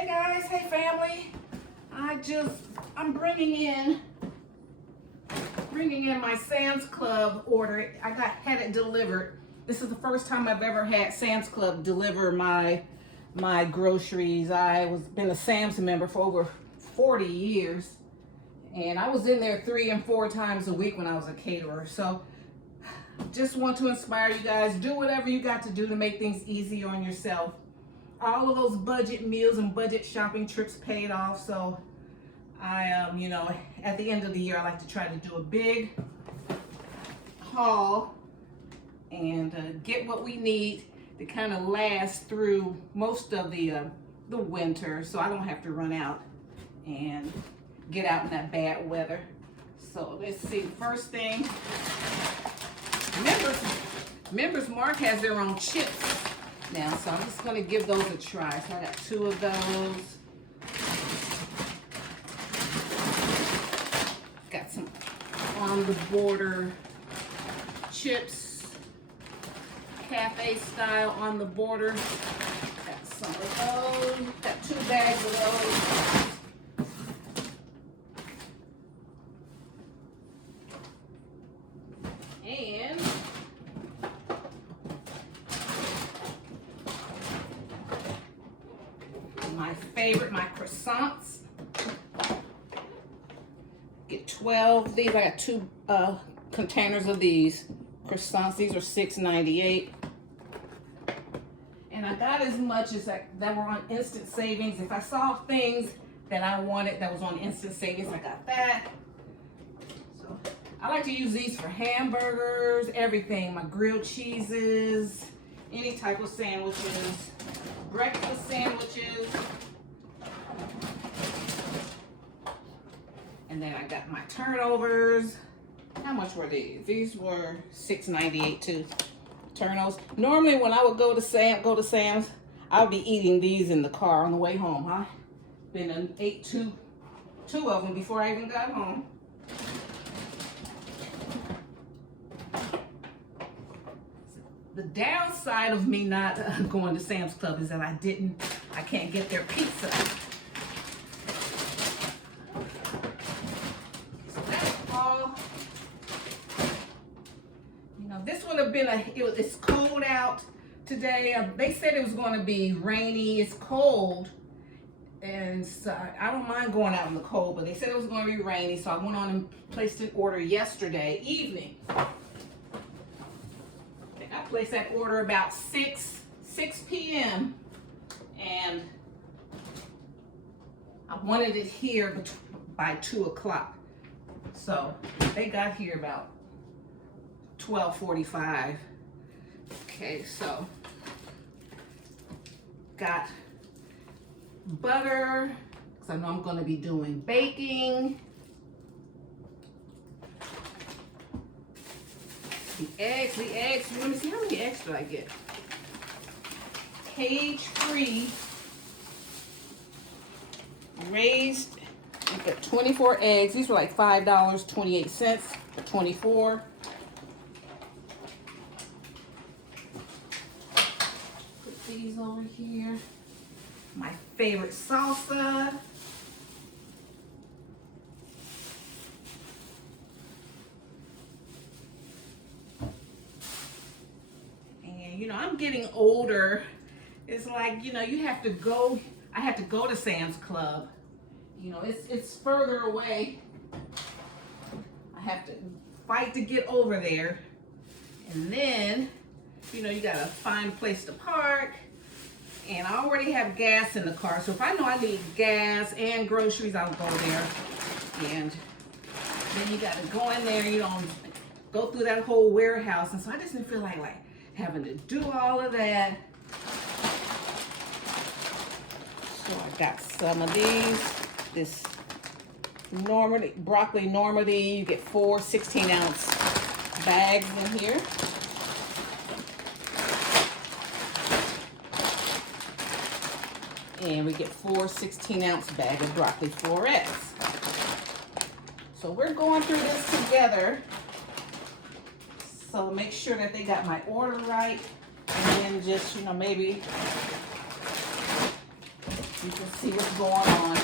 Hey guys, hey family. I'm bringing in my Sam's Club order. Had it delivered. This is the first time I've ever had Sam's Club deliver my groceries. Been a Sam's member for over 40 years, and I was in there 3 and 4 times a week when I was a caterer. So just want to inspire you guys. Do whatever you got to do to make things easier on yourself. All of those budget meals and budget shopping trips paid off. So at the end of the year, I like to try to do a big haul and get what we need to kind of last through most of the winter, so I don't have to run out and get out in that bad weather. So let's see. First thing, Members Mark has their own chips now, so I'm just going to give those a try. So I got 2 of those. Got some on the border chips, cafe style on the border. Got some of those. Got 2 bags of those. And my favorite, my croissants. Get 12 of these. I got 2 containers of these croissants. These are $6.98. And I got as much as that were on instant savings. If I saw things that I wanted that was on instant savings, I got that. So I like to use these for hamburgers, everything, my grilled cheeses, any type of sandwiches, breakfast sandwiches. And then I got my turnovers. How much were these? These were $6.98 too. Turnovers. Normally when I would go to Sam's, I would be eating these in the car on the way home, huh? Then ate two of them before I even got home. The downside of me not going to Sam's Club is that I can't get their pizza. So that's all. This would have been it's cold out today. They said it was going to be rainy. It's cold. And so I don't mind going out in the cold, but they said it was going to be rainy. So I went on and placed an order yesterday evening. I placed that order about 6 p.m. and I wanted it here by 2 o'clock. So they got here about 12:45. Okay, so got butter because I know I'm going to be doing baking. The eggs, let me see how many eggs did I get. Cage-free, raised, I got 24 eggs. These were like $5.28 for 24. Put these over here. My favorite salsa. I'm getting older. It's like, you have to go. I have to go to Sam's Club. It's further away. I have to fight to get over there. And then, you gotta find a place to park. And I already have gas in the car. So if I know I need gas and groceries, I'll go there. And then you gotta go in there, go through that whole warehouse. And so I just didn't feel like having to do all of that. So I got some of these. This broccoli Normandy. You get 4 16-ounce bags in here. And we get 4 16-ounce bags of broccoli florets. So we're going through this together. So make sure that they got my order right, and then just, maybe You can see what's going on.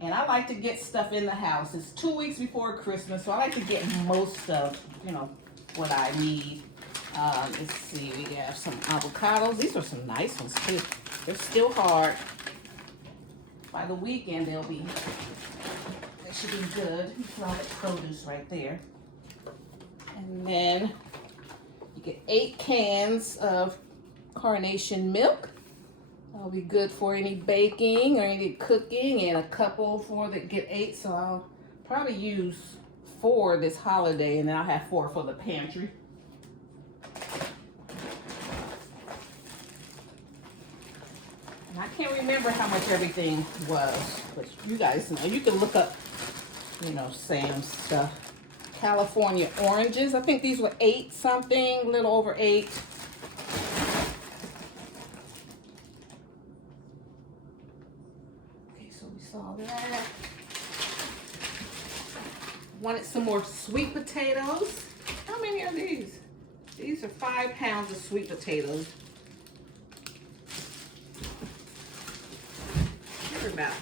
And I like to get stuff in the house. It's 2 weeks before Christmas, so I like to get most of, you know, what I need. Let's see, we have some avocados. These are some nice ones too. They're still hard. By the weekend, they should be good. You put all the produce right there. And then you get 8 cans of carnation milk. That'll be good for any baking or any cooking, and a couple for that get 8. So I'll probably use 4 this holiday, and then I'll have 4 for the pantry. And I can't remember how much everything was, but you guys know. You can look up, you know, Sam's stuff. California oranges. I think these were 8 something, a little over 8. Saw that. Wanted some more sweet potatoes. How many are these? These are 5 pounds of sweet potatoes. They're about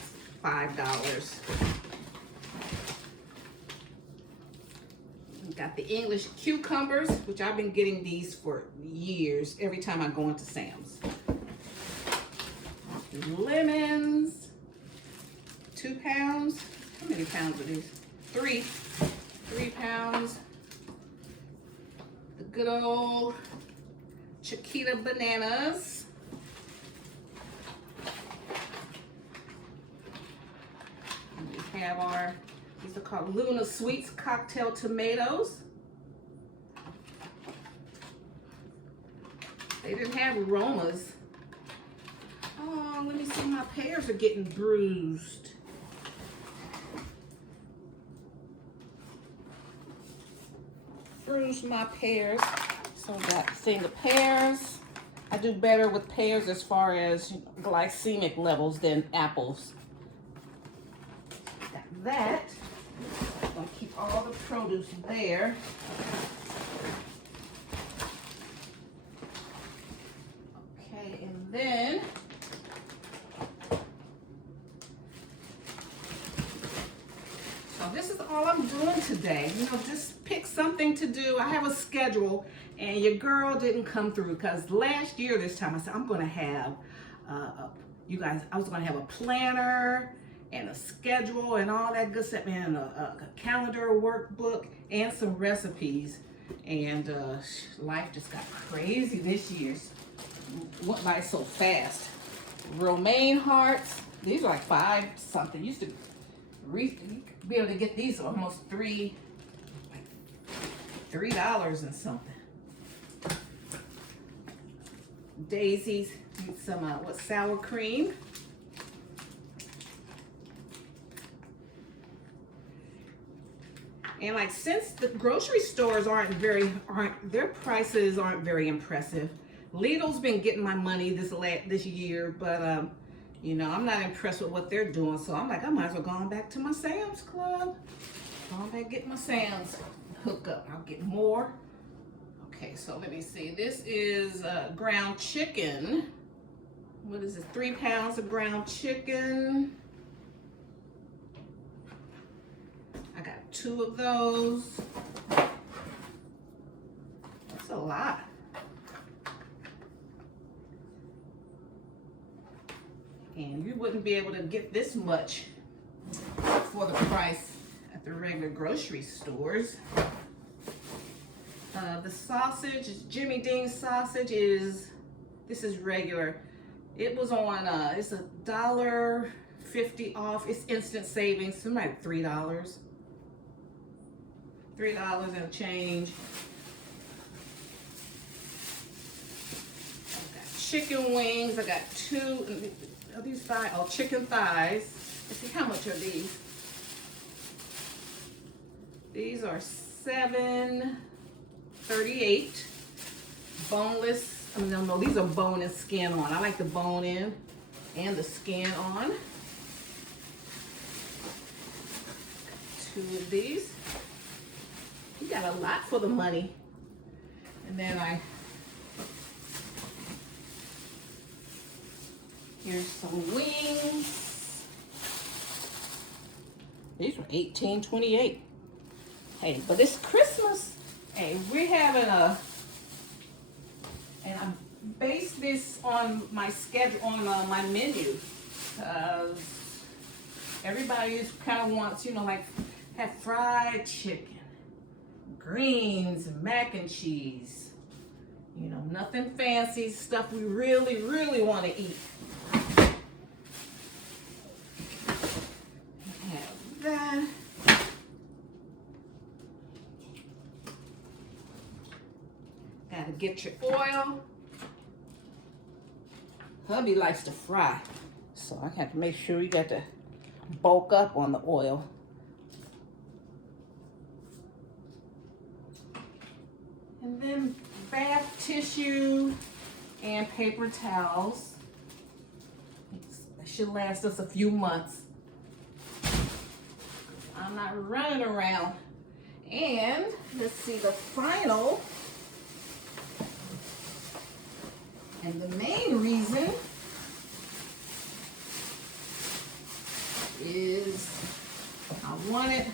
$5. We got the English cucumbers, which I've been getting these for years every time I go into Sam's. Lemons. 2 pounds. How many pounds are these? 3 pounds. The good old Chiquita bananas. And we have our, these are called Luna Sweets cocktail tomatoes. They didn't have aromas. Oh, let me see, my pears are getting bruised. Bruise my pears. So I got single pears. I do better with pears as far as glycemic levels than apples. Got that. I'm gonna keep all the produce there. Okay, and then this is all I'm doing today. You know, just pick something to do. I have a schedule, and your girl didn't come through because last year this time I said I'm going to have, you guys, I was going to have a planner and a schedule and all that good stuff, and a calendar workbook and some recipes. And life just got crazy this year. Went by so fast. Romaine hearts. These are like 5 something. Used to be able to get these almost $3 and something. Daisies, need some sour cream. And like, since the grocery stores their prices aren't very impressive. Lidl's been getting my money this year, but you know, I'm not impressed with what they're doing, so I'm like, I might as well go on back to my Sam's Club. Go on back, get my Sam's hookup. I'll get more. Okay, so let me see. This is ground chicken. What is it? 3 pounds of ground chicken. I got 2 of those. That's a lot. And you wouldn't be able to get this much for the price at the regular grocery stores. The sausage, Jimmy Dean sausage this is regular. It was on, it's $1.50 off. It's instant savings, so like $3. $3 and a change. I got chicken wings. I got 2. Are these thighs? Oh, chicken thighs. Let's see, how much are these? These are $7.38. Boneless. I mean, no, these are bone and skin on. I like the bone in and the skin on. 2 of these. You got a lot for the money. And then Here's some wings. These were $18.28. Hey, but it's Christmas. Hey, we're having and I based this on my schedule, on my menu. Everybody kind of wants, you know, like have fried chicken, greens, and mac and cheese. You know, nothing fancy, stuff we really, really want to eat. Have that. Gotta get your oil. Hubby likes to fry, so I have to make sure you got to bulk up on the oil. And then bath tissue and paper towels. That should last us a few months. I'm not running around. And let's see, the final and the main reason is I wanted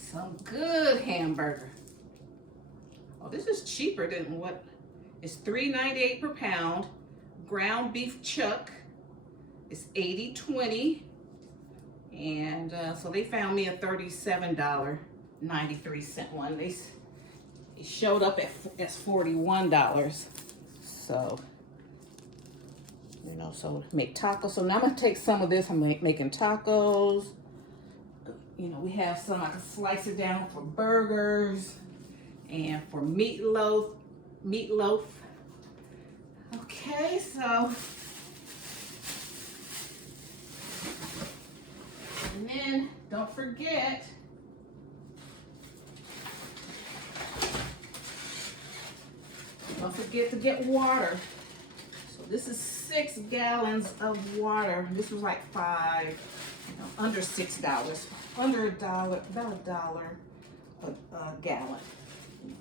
some good hamburger. Oh, this is cheaper than what? It's $3.98 per pound. Ground beef chuck is $80.20. And so they found me a $37.93 one. It showed up as $41. So, you know, so make tacos. So now I'm gonna take some of this. I'm making tacos. You know, we have some, I can slice it down for burgers and for meatloaf. Okay, so, and then don't forget, to get water. So this is 6 gallons of water. This was like under $6, under $1, about $1 a gallon.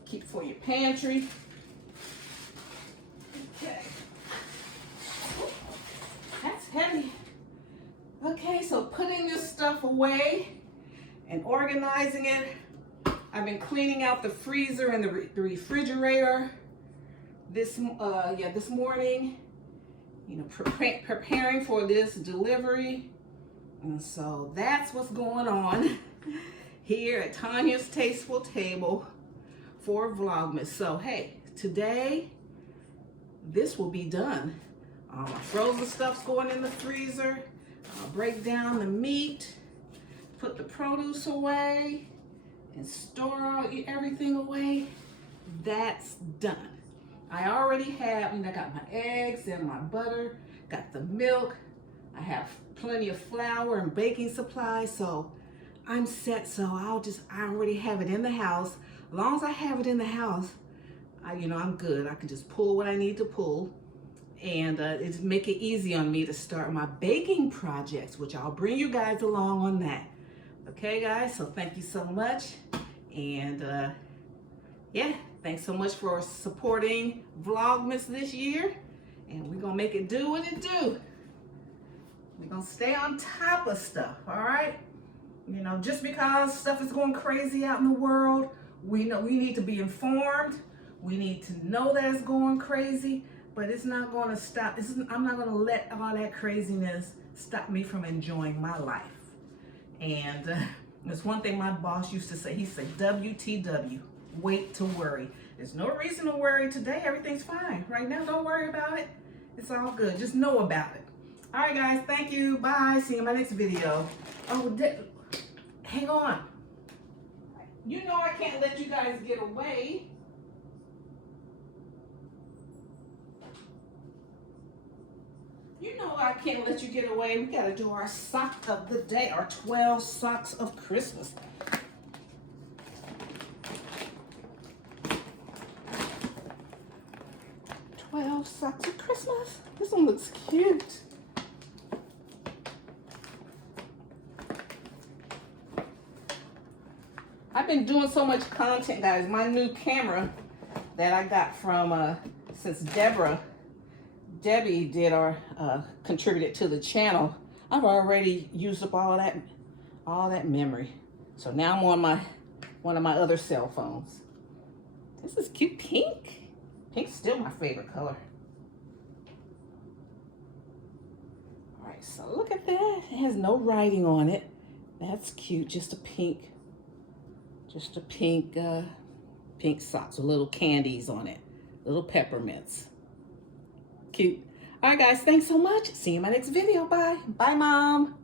Keep for your pantry. Okay, that's heavy. Okay, so putting this stuff away and organizing it. I've been cleaning out the freezer and the refrigerator this morning. You know, preparing for this delivery. And so that's what's going on here at Tanya's Tasteful Table for Vlogmas. So hey, today this will be done. Frozen stuff's going in the freezer. I'll break down the meat, put the produce away, and store everything away. That's done. I already have, I got my eggs and my butter, got the milk. I have plenty of flour and baking supplies, so I'm set. So I already have it in the house. As long as I have it in the house, I'm good. I can just pull what I need to pull, and it's make it easy on me to start my baking projects, which I'll bring you guys along on that. Okay, guys. So thank you so much, and yeah, thanks so much for supporting Vlogmas this year, and we're gonna make it do what it do. We're gonna stay on top of stuff, all right? You know, just because stuff is going crazy out in the world, we know we need to be informed. We need to know that it's going crazy, but it's not going to stop. I'm not going to let all that craziness stop me from enjoying my life. And there's one thing my boss used to say. He said, WTW, wait to worry. There's no reason to worry today. Everything's fine. Right now, don't worry about it. It's all good. Just know about it. All right, guys. Thank you. Bye. See you in my next video. Oh, hang on. You know I can't let you guys get away. You know I can't let you get away. We got to do our sock of the day, our 12 socks of Christmas. Socks of Christmas. This one looks cute. I've been doing so much content, guys. My new camera that I got from, since Debbie did our, contributed to the channel, I've already used up all that memory. So now I'm on one of my other cell phones. This is cute. Pink. Pink's still my favorite color. All right, so look at that. It has no writing on it. That's cute. Just a pink pink socks with little candies on it. Little peppermints. Cute. All right, guys. Thanks so much. See you in my next video. Bye. Bye, Mom.